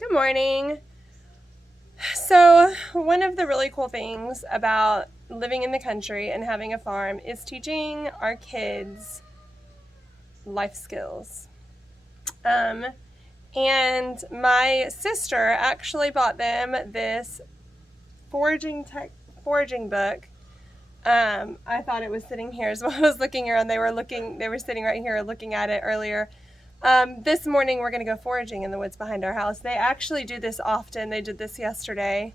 Good morning. So, one of the really cool things about living in the country and having a farm is teaching our kids life skills. And my sister actually bought them this foraging book. I thought it was sitting here as well. I was looking around. They were sitting right here looking at it earlier. This morning we're going to go foraging in the woods behind our house. They actually do this often. They did this yesterday.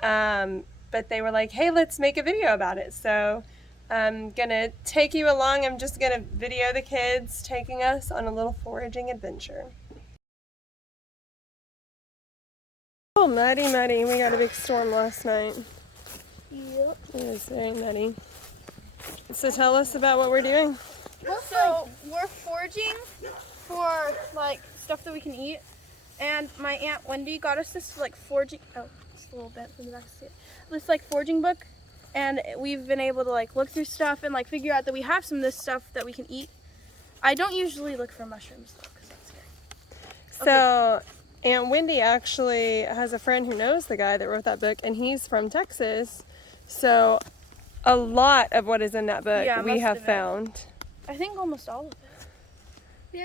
But they were like, hey, let's make a video about it. So I'm going to take you along. I'm just going to video the kids taking us on a little foraging adventure. Oh, muddy. We got a big storm last night. Yep. It was very muddy. So tell us about what we're doing. So we're foraging for like stuff that we can eat, and my Aunt Wendy got us this like foraging. Oh, it's a little bit from the back seat. This like foraging book, and we've been able to like look through stuff and like figure out that we have some of this stuff that we can eat. I don't usually look for mushrooms though, because that's scary. So Aunt Wendy actually has a friend who knows the guy that wrote that book, and he's from Texas. So a lot of what is in that book we have found. I think almost all of it.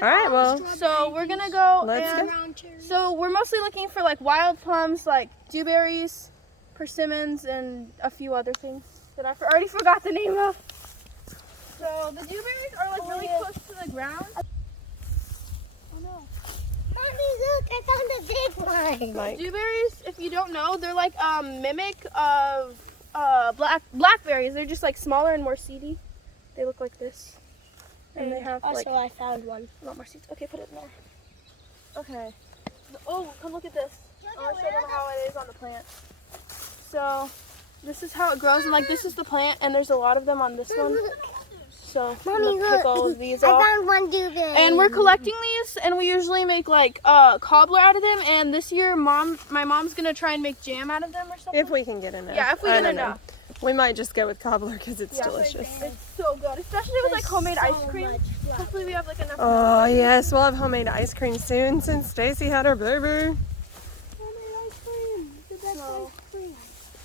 All right, well, so we're gonna go. Let's go. So we're mostly looking for like wild plums, like dewberries, persimmons, and a few other things that I already forgot the name of. So the dewberries are like really close to the ground. Oh no! Mommy, look! I found a big one. Mike. Dewberries, if you don't know, they're like mimic of blackberries. They're just like smaller and more seedy. They look like this. And they have Also, like I found one. a lot more seeds. Okay, put it in there. Okay. Oh, come look at this. I want to show them how it is on the plant. So, this is how it grows, and like this is the plant, and there's a lot of them on this one. So, I'm Mommy, gonna pick look. all of these I off. found one dewberry. And we're collecting these, and we usually make like cobbler out of them. And this year, my mom's gonna try and make jam out of them or something. If we can get enough. Yeah, if we I get don't know. enough. We might just go with cobbler because it's Yeah. delicious. It's so good, especially with like homemade ice cream. Hopefully, we have like enough. Oh yes, we'll have homemade ice cream soon since Stacy had her baby.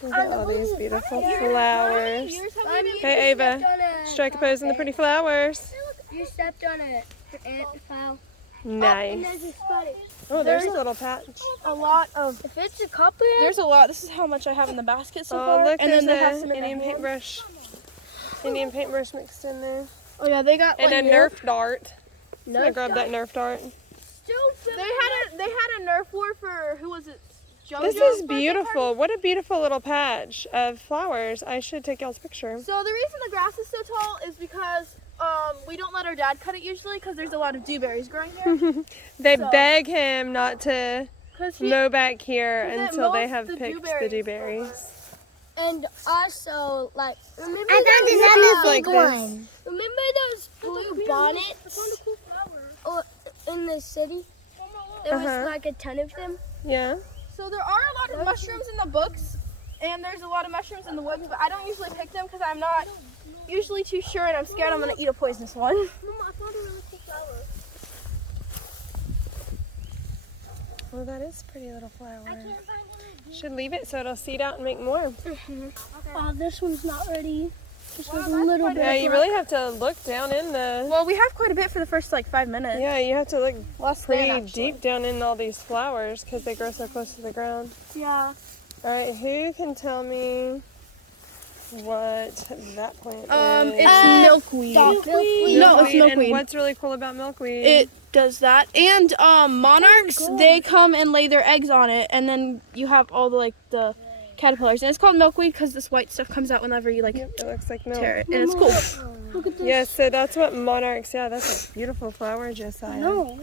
Look at all these beautiful flowers. Hey Ava, strike a pose in the pretty flowers. You stepped on it. Ant fell. Nice. Oh, there's a little patch. A lot of. If it's a couple, There's a lot. This is how much I have in the basket so Oh far. look, and there's then they have an some in Indian the hand. paintbrush. Indian paintbrush mixed in there. Oh yeah, they got And like a Nerf dart. I'm gonna grab that Nerf dart. They had a Nerf war for who was it? JoJo's This is birthday beautiful. What a beautiful little patch of flowers. I should take y'all's picture. party. So the reason the grass is so tall is because we don't let our dad cut it usually because there's a lot of dewberries growing there. They So- beg him not to Because mow back here 'cause it until they mows have the picked the dewberries. dewberries. and also like remember Like I found another big this. one. Remember those blue bonnets in the city? There was Uh-huh. like a ton of them. Yeah. So there are a lot of mushrooms in the books, and there's a lot of mushrooms in the woods, but I don't usually pick them because I'm not usually too sure, and I'm scared I'm gonna eat a poisonous one. Mama, I found a really cool flower. Well, that is a pretty little flower. I can't find one. Should leave it so it'll seed out and make more. Oh, this one's not ready. Just like a little bit. Yeah, you really have to look down in the. Well, we have quite a bit for the first like 5 minutes. Yeah, you have to look Less pretty than, actually. deep down in all these flowers because they grow so close to the ground. Yeah. All right, who can tell me what that plant is? It's milkweed. Milkweed. No, it's And milkweed. what's really cool about milkweed? It does that, and monarchs they come and lay their eggs on it, and then you have all the like the caterpillars, and it's called milkweed because this white stuff comes out whenever you like Yep, it looks like milk. tear it, and it's cool. Look at this. Yeah, so that's what monarchs. Yeah, that's a beautiful flower, Josiah. No.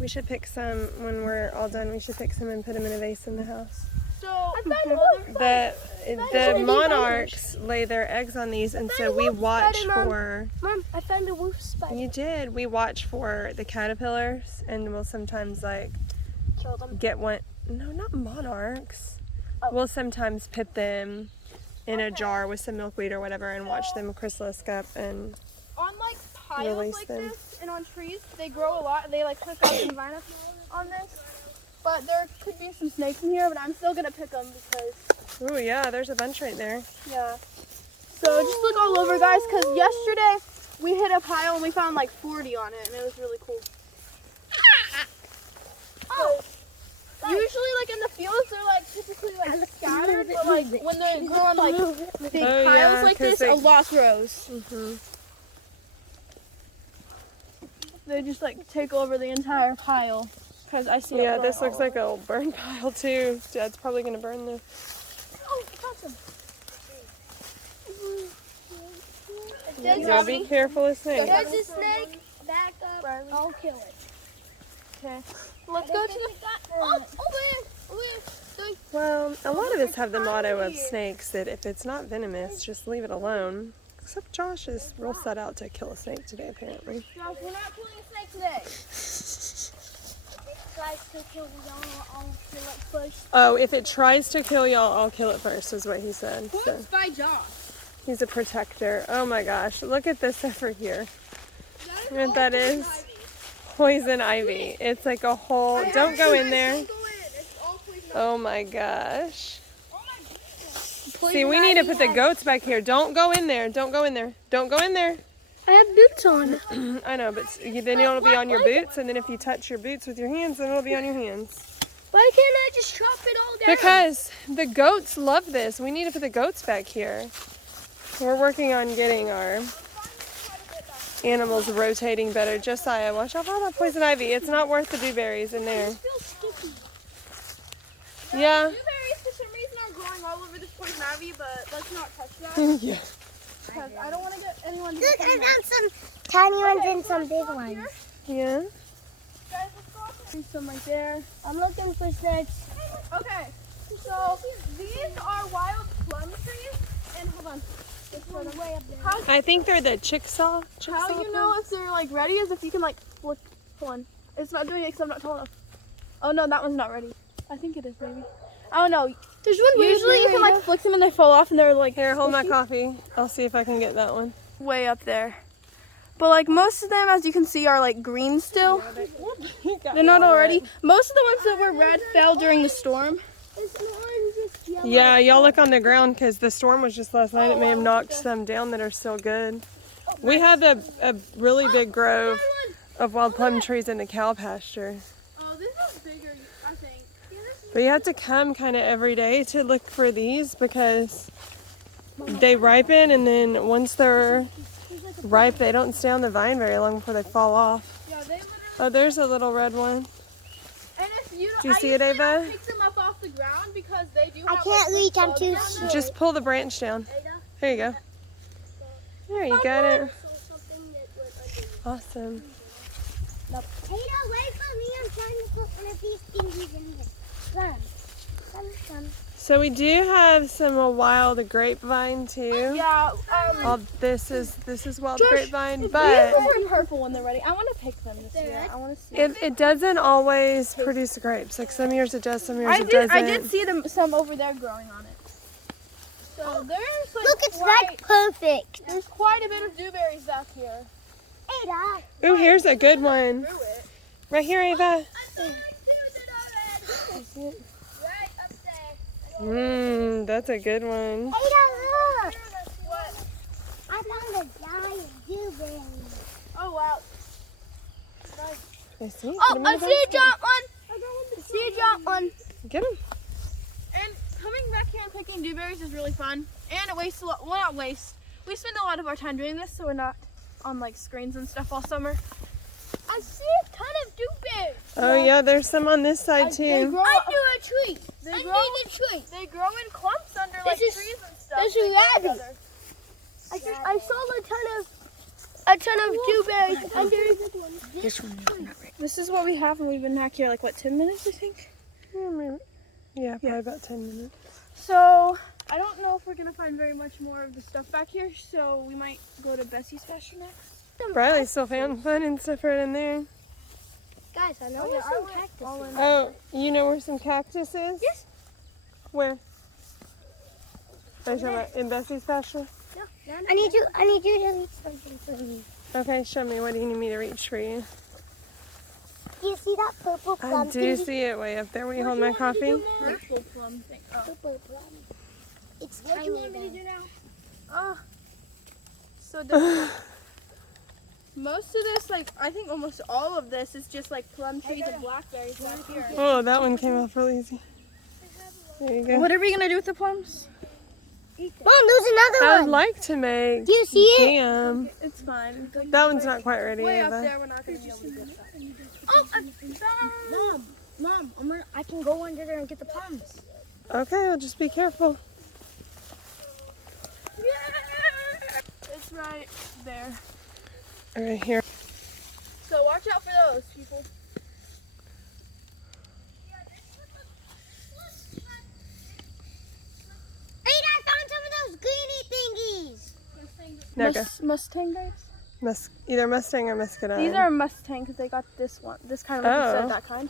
We should pick some when we're all done. We should pick some and put them in a vase in the house. So The monarchs lay their eggs on these, and so we watch for. Mom, I found a wolf spider. You did. We watch for the caterpillars, and we'll sometimes like Kill them. get one. No, not monarchs. Oh. We'll sometimes put them in a jar with some milkweed or whatever, and watch them chrysalis up and. on like tiles Release like them. this and on trees, they grow a lot. They like hook up and vine up on this. but there could be some snakes in here, but I'm still gonna pick them because, Oh yeah, there's a bunch right there. yeah. So just look all over, guys, because yesterday we hit a pile and we found like 40 on it, and it was really cool. Usually, like in the fields, they're like typically like scattered, but like when they grow on like big piles like this, a lot grows. They just like take over the entire pile. Cause I see. Yeah, this looks like a burn pile too. Dad's probably gonna burn this. Oh, awesome. Yeah, be careful of snakes. There's a snake. Back up. I'll kill it. Okay. Let's go to the. Oh, over here. Well, a lot of us have the motto of snakes that if it's not venomous, just leave it alone. Except Josh is real set out to kill a snake today, apparently. Josh, we're not killing a snake today. Tries to kill y'all, I'll kill it first. Oh, if it tries to kill y'all, I'll kill it first, is what he said. So Points by Josh. he's a protector. Oh my gosh, look at this over here. You know what that is? Poison ivy. It's like a whole. Don't go in there. Oh my gosh. See, we need to put the goats back here. Don't go in there. Don't go in there. Don't go in there. I have boots on. I know, but then it'll be on your boots, and then if you touch your boots with your hands, then it'll be on your hands. Why can't I just chop it all down? Because the goats love this. We need to put the goats back here. We're working on getting our animals rotating better. Josiah, watch out for all that poison ivy. It's not worth the dewberries in there. Yeah. Blueberries for some reason are growing all over this poison ivy, but let's not touch that. Yeah. Because I don't want to get anyone to Look, get I found some tiny ones and some big ones. Yeah. Guys, let's go up there. There's some right there. I'm looking for snakes. Okay, so these are wild plum trees. And hold on. This one's way up there. I think they're the Chickasaw. How you know if they're like ready is if you can like flick one. It's not doing it because I'm not tall enough. Oh no, that one's not ready. I think it is maybe. I don't know. There's one Usually you can like flick them and they fall off and they're like Here, hold my coffee. I'll see if I can get that one. way up there. But like most of them, as you can see, are like green still. They're not already. Most of the ones that were red fell during the storm. Yeah, y'all look on the ground because the storm was just last night. It may have knocked some down that are still good. We have a really big grove of wild plum trees in the cow pasture. Oh, this is bigger, I think. But you have to come kind of every day to look for these because they ripen, and then once they're ripe, they don't stay on the vine very long before they fall off. Yeah, they literally. Oh, there's a little red one. And if you don't, Do you see it, usually don't Ava? pick them up off the ground because they do. I have, can't like, reach, I'm bugs too on them. short. Just pull the branch down. There you go. There, you got it. Awesome. Tato, wait for me. I'm trying to put one of these thingies in here. Come. So we do have some wild grapevine too. Yeah. This is wild grapevine, These but will turn purple when they're ready. I want to pick them this year. I want to see. it doesn't always produce grapes. Like some years it does, some years I it doesn't. did see some over there growing on it. So there's like Look, it's like perfect. there's quite a bit of dewberries back here. Ada. Ooh, here's a good one. Through it. Right here, Ava. Right up there. That's a good one. Ada, look. What? I found a giant dewberry. Oh wow. I see. Oh, I see a giant one. I see a giant one. Get him. And coming back here and picking dewberries is really fun. And it wastes a lot. Well, not waste. We spend a lot of our time doing this, so we're not on like screens and stuff all summer. I see a ton of dewberries. Oh yeah, there's some on this side They too. grow. I do a tree. They I grow. need a tree. They grow in clumps under like This is- trees and stuff. this is They grow rabbit. together. I saw a ton of dewberries under this tree. This is what we have, and we've been back here like what 10 minutes, I think. Yeah, probably about 10 minutes. So I don't know if we're gonna find very much more of the stuff back here. So we might go to Betsy's pasture next. Riley still found fun and stuff right in there. Guys, I know Oh, yeah, there's I some went cactus. all in. Oh, you know where some cactus is? Yes. Where? Are you talking about in Betsy's pasture? I need you to reach something for me. Okay, show me. What do you need me to reach for you? Do you see that purple plum? I do see it way up there. Will you hold my coffee? Purple plum thing. Oh. Purple plum. It's What do tiny you want me to though. do now? Oh. So difficult. Most of this, like, I think almost all of this is just like plum trees and blackberries back here. Oh, that one came off really easy. There you go. What are we gonna do with the plums? Mom, there's another I one. would like to make Do you see it? jam. It's fine. That one's not quite ready Way up either. there, we're not gonna be able to get that. Oh, Mom, I can go under there and get the plums. Okay, well just be careful. It's right there. Right here. So watch out for those people. Hey, I found some of those greeny thingies. There you go. Mustang guys? Either Mustang or Muscadine. These are Mustang because they got this one. This kind of instead Oh. of that kind.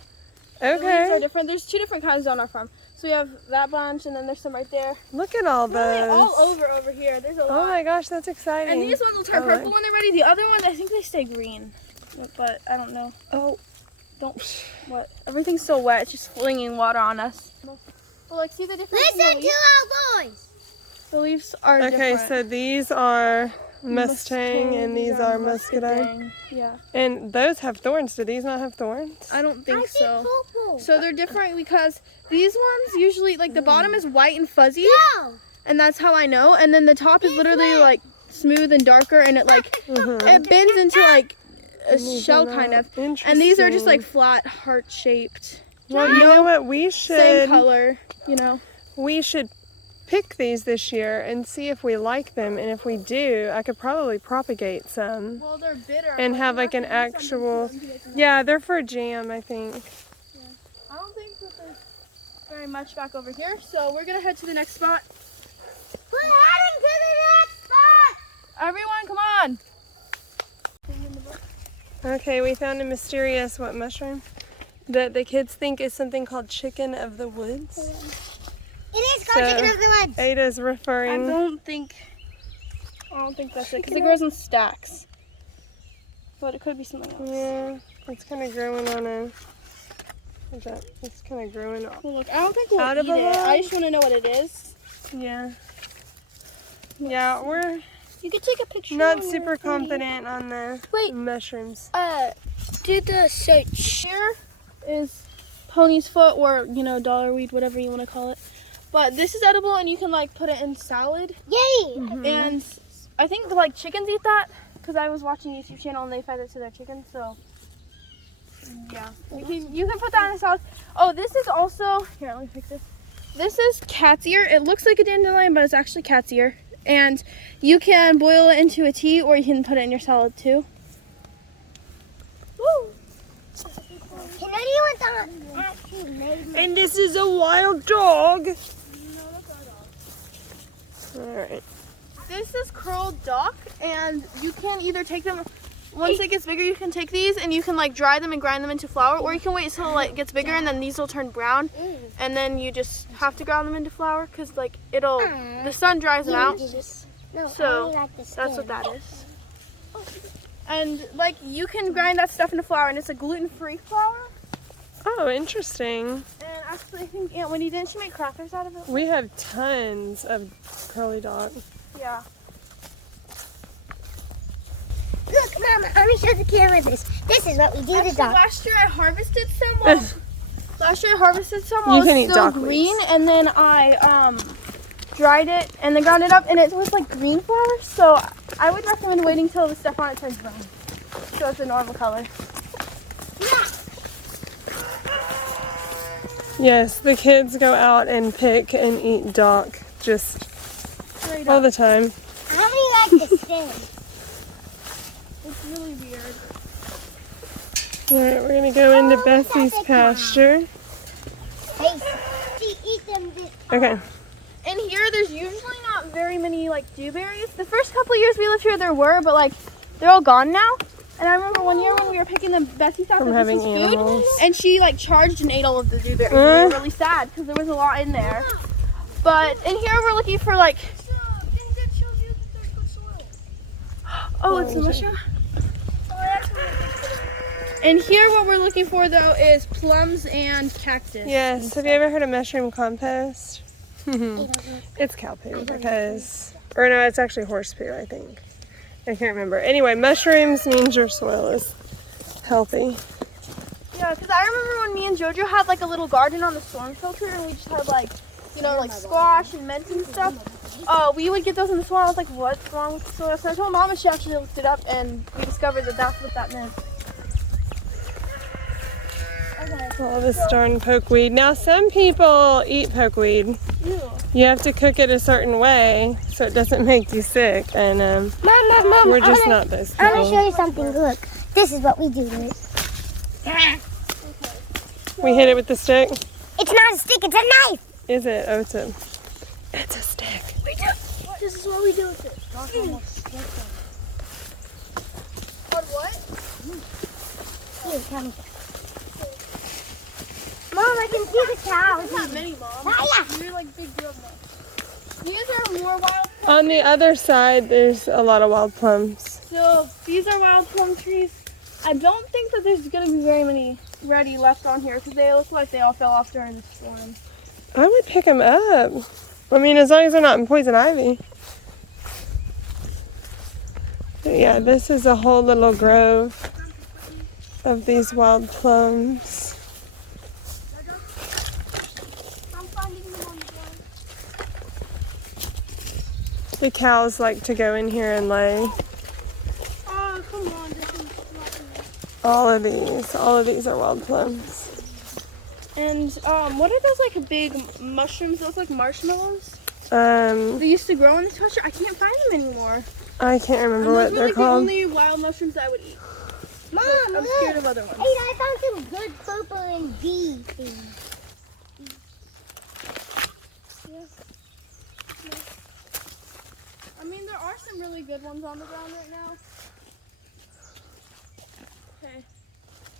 The leaves are Okay. different. There's 2 different kinds on our farm. So we have that bunch and then there's some right there. Look at all Really those. all over here. There's a lot. Oh my gosh, that's exciting. And these ones will turn Oh, purple when they're ready. The other ones, I think they stay green. But I don't know. Oh, What? Everything's so wet. It's just flinging water on us. Well, like, see the difference in the Listen to leaves? our voice. The leaves are okay, different. so these are Mustang and these are Muscadine. Yeah. And those have thorns. Do these not have thorns? I don't think I see so. purple. So they're different because these ones usually, like, the bottom is white and fuzzy. No. And that's how I know. And then the top is literally, like, smooth and darker. And it, like, it bends into, like, a shell kind of. And these are just, like, flat, heart-shaped. Well, you know what? We Same should color, you know. we should pick these this year and see if we like them. And if we do, I could probably propagate some Well, they're bitter. and have like an actual. Yeah, they're for jam, I think. I don't think that there's very much back over here. So we're going to head to the next spot. We're heading to the next spot. Everyone, come on. Okay, we found a mysterious what mushroom that the kids think is something called chicken of the woods. It is called So- chicken of the woods. Ada's I referring. don't think that's it because it grows in stacks. But it could be something else. Yeah, it's kind of growing on a. What's that? It's kind of growing off. Well, look, I don't think we'll Out eat of it. a log? I just want to know what it is. Yeah. Yeah, we're You could take a picture. not on your super phone. confident on the Wait. mushrooms. Do the search. Here is pony's foot or, you know, dollar weed, whatever you want to call it. But this is edible and you can, like, put it in salad. Yay! And I think, like, chickens eat that because I was watching a YouTube channel and they fed it to their chickens. So, yeah. You can put that in a salad. Oh, this is also, here, let me fix this. This is cat's ear. It looks like a dandelion, but it's actually cat's ear. And you can boil it into a tea or you can put it in your salad too. Woo! Can anyone actually made me? And this is a wild dog. Alright. This is curled dock, and you can either take them, once it gets bigger, you can take these and you can, like, dry them and grind them into flour, or you can wait till it gets bigger and then these will turn brown, and then you just have to grind them into flour because, like, the sun dries them out. No, So, I only like the skin. That's what that is. And, like, you can grind that stuff into flour, and it's a gluten-free flour. Oh, interesting. And actually, I think Aunt Wendy, didn't she make crackers out of it? We have tons of curly dog. Yeah. Look, Mama, let me show the camera this. This is what we do to Actually, dog. last year I harvested some. While You can it eat was still dock green, leaves. and then I dried it and then ground it up, and it was like green flour. So I would recommend waiting till the stuff on it turns brown, so it's a normal color. Yes, the kids go out and pick and eat dock just Straight all up. the time. I only like the skin. It's really weird. Alright, we're gonna go into Betsy's pasture. Hey, she eat them this Okay. And here, there's usually not very many like dewberries. The first couple of years we lived here, there were, but like they're all gone now. And I remember one year when we were picking them, Betsy thought From that this having was food, animals. and she like charged and ate all of the dewberries. And we were really sad because there was a lot in there. But in here, we're looking for like. Oh, it's the mushroom. And here what we're looking for though is plums and cactus. Yes. Have you ever heard of mushroom compost? It's cow poo because, or no, it's actually horse poo, I think. I can't remember. Anyway, mushrooms means your soil is healthy. Yeah, because I remember when me and JoJo had like a little garden on the storm filter and we just had like, you know, like squash and mint and stuff. We would get those in the soil. I was like, what's wrong with the soil? So I told Mom and she actually looked it up and we discovered that that's what that meant. All this darn pokeweed. Now, some people eat pokeweed. Ew. You have to cook it a certain way so it doesn't make you sick. And Mom, we're just not those I want to show people. you something. Look, this is what we do to it. We hit it with the stick. It's not a stick, it's a knife. Is it? Oh, it's a stick. This is what we do with it. On what? Here, come. Mom, I can see the cows. Not many, Mom. Ah, You're like big deal, Mom. These are more wild plums. On the other side, there's a lot of wild plums. So these are wild plum trees. I don't think that there's going to be very many ready left on here because they look like they all fell off during the storm. I would pick them up. I mean, as long as they're not in poison ivy. But yeah, this is a whole little grove of these wild plums. I'm finding them on the ground. The cows like to go in here and lay. Oh, come on. This is All of these are wild plums. And what are those like big mushrooms? Those like marshmallows? They They used to grow in this pasture. I can't find them anymore. I can't remember what Those were they're like called. the only wild mushrooms I would eat. Mom, I'm look. scared of other ones. Hey, I found some good purple and D things. I mean, there are some really good ones on the ground right now. Okay.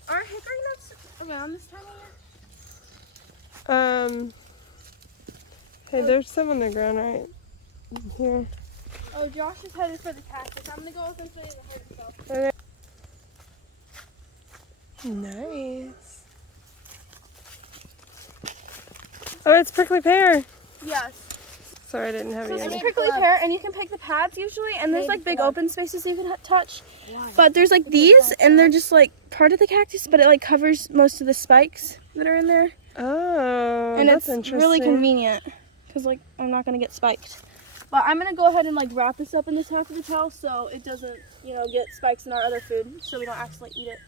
Are hickory nuts around this time of year? Hey, there's some on the ground right here. Oh, Josh is headed for the cactus. I'm gonna go with him so he doesn't hurt himself. Okay. Nice. Oh, it's prickly pear. Yes. Sorry, I didn't have So you. there's Big prickly gloves. pear, and you can pick the pads usually, and there's Big like big gloves. open spaces you can touch. But there's like these, and they're just like part of the cactus, but it like covers most of the spikes that are in there. Oh, And that's it's interesting. really convenient because like I'm not gonna get spiked. But I'm gonna go ahead and like wrap this up in this half of the towel so it doesn't, you know, get spikes in our other food, so we don't accidentally eat it.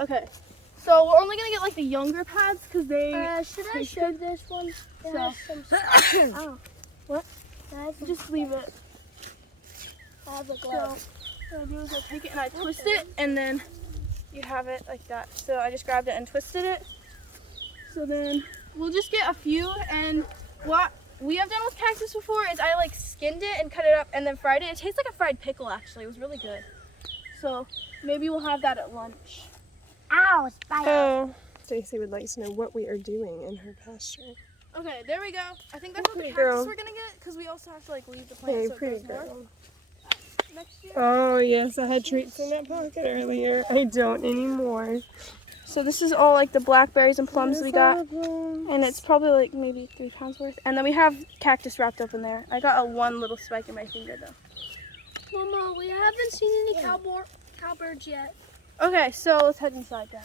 Okay, so we're only gonna get like the younger pads because they. Should I taste show good. this one? It So- has some Oh, what? Just leave it. I have a So glove. what I do is I take it and I twist it, and then you have it like that. So I just grabbed it and twisted it. So then we'll just get a few, and what we have done with cactus before is I like skinned it and cut it up and then fried it. It tastes like a fried pickle actually. It was really good. So maybe we'll have that at lunch. Ow, spider. Oh, Stacy would like to know what we are doing in her pasture. Okay, there we go. I think that's what the Pretty cactus girl. we're gonna get because we also have to like leave the plant Hey, so it pretty grows more girl. next year. Oh, yes, I had treats in that pocket earlier. I don't anymore. So this is all like the blackberries and plums we got. And And it's probably like maybe 3 pounds worth. And then we have cactus wrapped up in there. I got one little spike in my finger though. Mama, we haven't seen any cowbirds yet. Okay, so let's head inside then.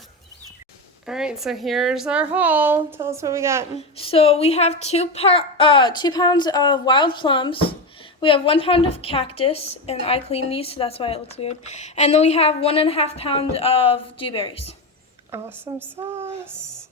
all right, so here's our haul. Tell us what we got. So we have 2 pounds of wild plums. We have 1 pound of cactus, and I cleaned these, so that's why it looks weird. And then we have 1.5 pounds of dewberries. Awesome sauce.